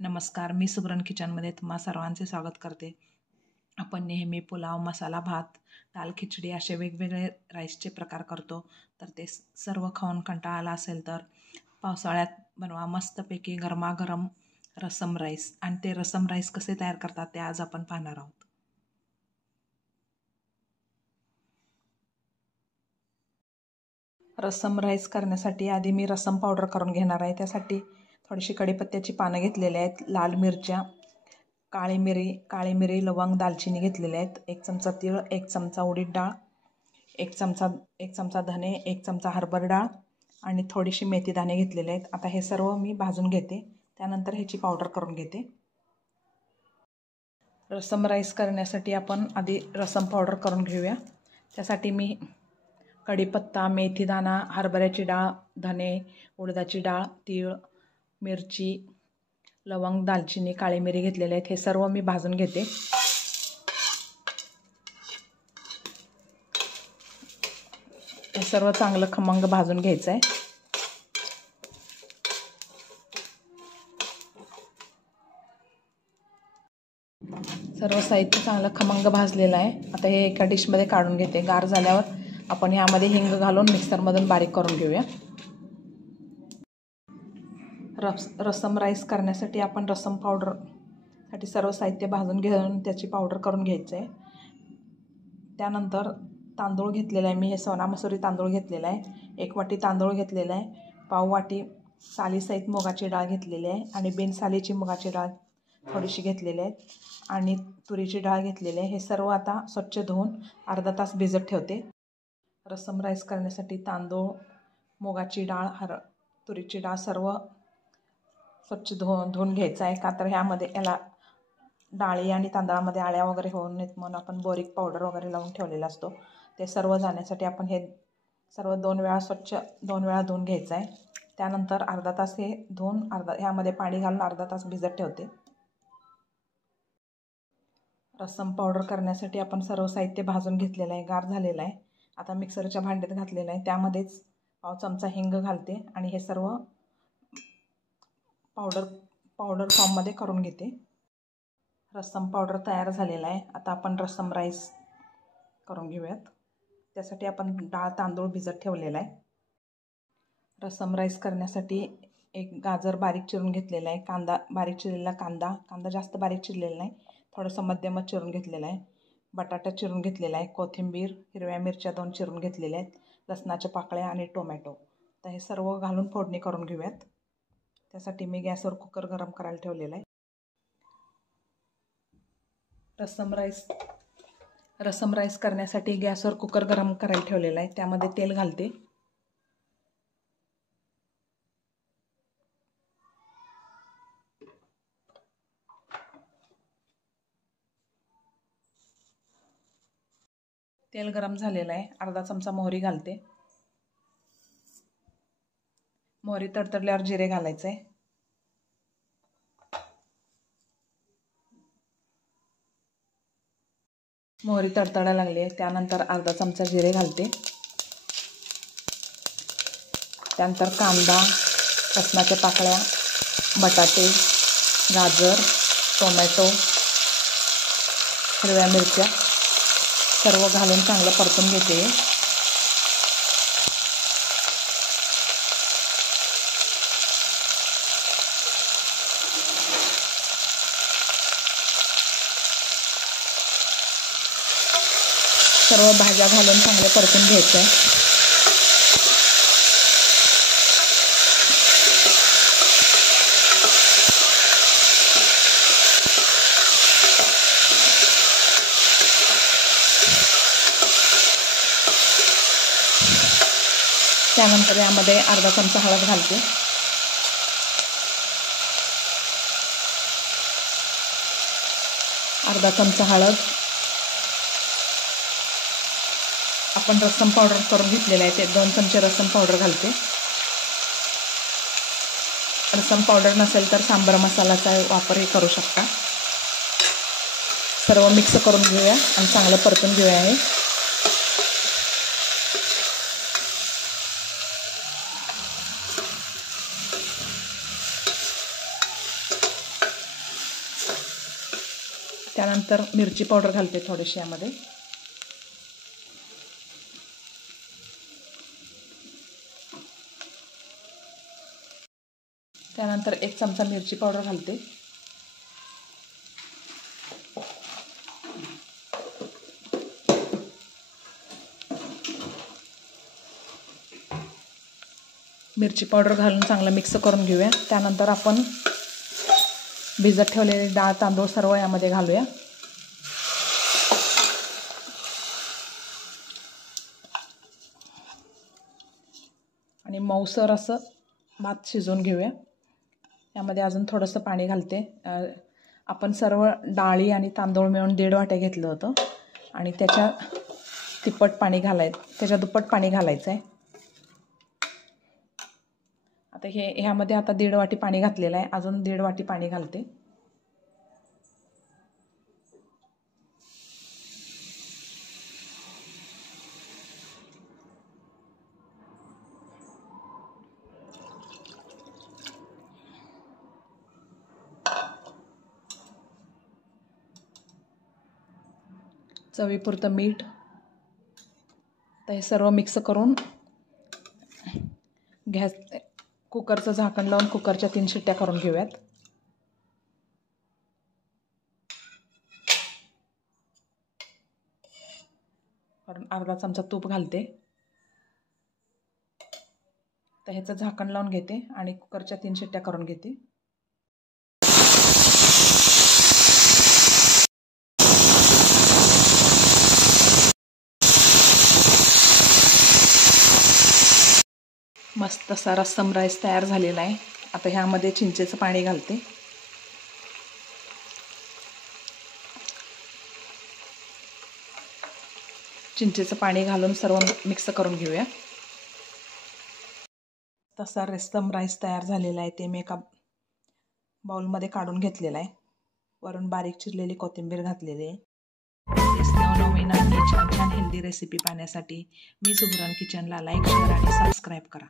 नमस्कार, मी सुगरण किचनमध्ये तुम्हा सर्वांचे स्वागत करते. आपण नेहमी पुलाव, मसाला भात, दाल खिचडी असे वेगवेगळे राईसचे प्रकार करतो. तर ते सर्व खाऊन कंटाळा आला असेल तर पावसाळ्यात बनवा मस्तपैकी गरमागरम रस्सम राईस. आणि ते रस्सम राईस कसे तयार करतात ते आज आपण पाहणार आहोत. रस्सम राईस करण्यासाठी आधी मी रस्सम पावडर करून घेणार आहे. त्यासाठी थोडीशी कढीपत्त्याची पानं घेतलेली आहेत, लाल मिरच्या, काळी मिरी, लवंग, दालचिनी घेतलेले आहेत, 1 चमचा तीळ, 1 चमचा उडीद डाळ, 1 चमचा धने, 1 चमचा हरभरा डाळ आणि थोडीशी मेथी दाणे घेतलेले आहेत. आता हे सर्व मी भाजून घेते, त्यानंतर ह्याची पावडर करून घेते. रस्सम राईस करण्यासाठी आपण आधी रस्सम पावडर करून घेऊया. त्यासाठी मी कढीपत्ता, मेथीदाणा, हरभऱ्याची डाळ, धने, उडदाची डाळ, तीळ, मिरची, लवंग, दालचिनी, काळी मिरी घेतलेले आहेत. हे सर्व मी भाजून घेते. हे सर्व चांगलं खमंग भाजून घ्यायचं आहे. सर्व साहित्य चांगलं खमंग भाजलेलं आहे. आता हे एका डिशमध्ये काढून घेते. गार झाल्यावर आपण ह्यामध्ये हिंग घालून मिक्सरमधून बारीक करून घेऊया. रस्सम राईस करण्यासाठी आपण रस्सम पावडरसाठी सर्व साहित्य भाजून घेऊन त्याची पावडर करून घ्यायचं आहे. त्यानंतर तांदूळ घेतलेला आहे मी. हे सोना मसुरी तांदूळ घेतलेला आहे. 1 वाटी तांदूळ घेतलेला आहे. पाव वाटी सालीसहित मुगाची डाळ घेतलेली आहे आणि बिनसालीची मुगाची डाळ थोडीशी घेतलेली आहे आणि तुरीची डाळ घेतलेली आहे. हे सर्व आता स्वच्छ धुवून अर्धा तास भिजत ठेवते. रस्सम राईस करण्यासाठी तांदूळ, मुगाची डाळ, तुरीची डाळ सर्व स्वच्छ धुवून घ्यायचं आहे. का तर याला डाळी आणि तांदळामध्ये आळ्या वगैरे होऊ नयेत म्हणून आपण बोरिक पावडर वगैरे लावून ठेवलेला असतो. ते सर्व जाण्यासाठी आपण हे सर्व 2 वेळा धुवून घ्यायचं आहे. त्यानंतर अर्धा तास हे धुवून ह्यामध्ये पाणी घालून अर्धा तास भिजत ठेवते. रस्सम पावडर करण्यासाठी आपण सर्व साहित्य भाजून घेतलेलं आहे, गार झालेलं आहे. आता मिक्सरच्या भांड्यात घातलेलं आहे. त्यामध्येच पाव चमचा हिंग घालते आणि हे सर्व पावडर फॉर्ममध्ये करून घेते. रस्सम पावडर तयार झालेला आहे. आता आपण रस्सम राईस करून घेऊयात. त्यासाठी आपण तांदूळ भिजत ठेवलेला आहे. रस्सम राईस करण्यासाठी 1 गाजर बारीक चिरून घेतलेला आहे. बारीक चिरलेला कांदा जास्त बारीक चिरलेला नाही, थोडंसं मध्यमच चिरून घेतलेला आहे. बटाटा चिरून घेतलेला आहे. कोथिंबीर, हिरव्या मिरच्या 2 चिरून घेतलेल्या आहेत. लसणाच्या पाकळ्या आणि टोमॅटो. तर हे सर्व घालून फोडणी करून घेऊयात. त्यासाठी मी गॅसवर कुकर गरम करायला ठेवलेला आहे. रस्सम राईस करण्यासाठी गॅसवर कुकर गरम करायला ठेवलेला आहे. त्यामध्ये तेल घालते. तेल गरम झालेलं आहे. अर्धा चमचा मोहरी घालते. मोहरी तडतडल्यावर जिरे घालायचे. मोहरी तडतडायला लागली आहे. त्यानंतर अर्धा चमचा जिरे घालते. त्यानंतर कांदा, लसणाच्या पाकळ्या, बटाटे, गाजर, टोमॅटो, हिरव्या मिरच्या सर्व घालून चांगलं परतून घेते. सर्व भाज्या घालून चांगले परतून घ्यायचं आहे. त्यानंतर यामध्ये अर्धा चमचा हळद घालते. अर्धा चमचा हळद. आपण रस्सम पावडर करून घेतलेलं आहे ते 2 चमचे रस्सम पावडर घालते. रस्सम पावडर नसेल तर सांबार मसाल्याचा वापरही करू शकता. सर्व मिक्स करून घेऊया आणि चांगलं परतून घेऊया. हे त्यानंतर मिरची पावडर घालते थोडीशी यामध्ये. त्यानंतर 1 चमचा मिरची पावडर घालते. मिरची पावडर घालून चांगलं मिक्स करून घेऊया. त्यानंतर आपण भिजत ठेवलेले डाळ तांदूळ सर्व यामध्ये घालूया. आणि मऊसर असं भात शिजवून घेऊया. यामध्ये अजून थोडंसं पाणी घालते. आपण सर्व डाळी आणि तांदूळ मिळून 1.5 वाट्या घेतलं होतं आणि त्याच्या दुप्पट पाणी घालायचं आहे. आता ह्यामध्ये आता 1.5 वाटी पाणी घातलेलं आहे. अजून 1.5 वाटी पाणी घालते. चवीपुरतं मीठ. तर हे सर्व मिक्स करून कुकरचं झाकण लावून कुकरच्या 3 शिट्ट्या करून घेऊयात. अर्धा चमचा तूप घालते. तर ह्याचं झाकण लावून घेते आणि कुकरच्या 3 शिट्ट्या करून घेते. मस्त असा रस्सम राईस तयार झालेला आहे. आता ह्यामध्ये चिंचेचं पाणी घालते. चिंचेचं पाणी घालून सर्व मिक्स करून घेऊया. तसा रस्सम राईस तयार झालेला आहे. ते मी एका बाउलमध्ये काढून घेतलेला आहे. वरून बारीक चिरलेली कोथिंबीर घातलेली आहे. नवनवीन आणि छान छान हेल्दी रेसिपी पाहण्यासाठी मी सुगरण किचनला लाईक, शेअर आणि सबस्क्राईब करा.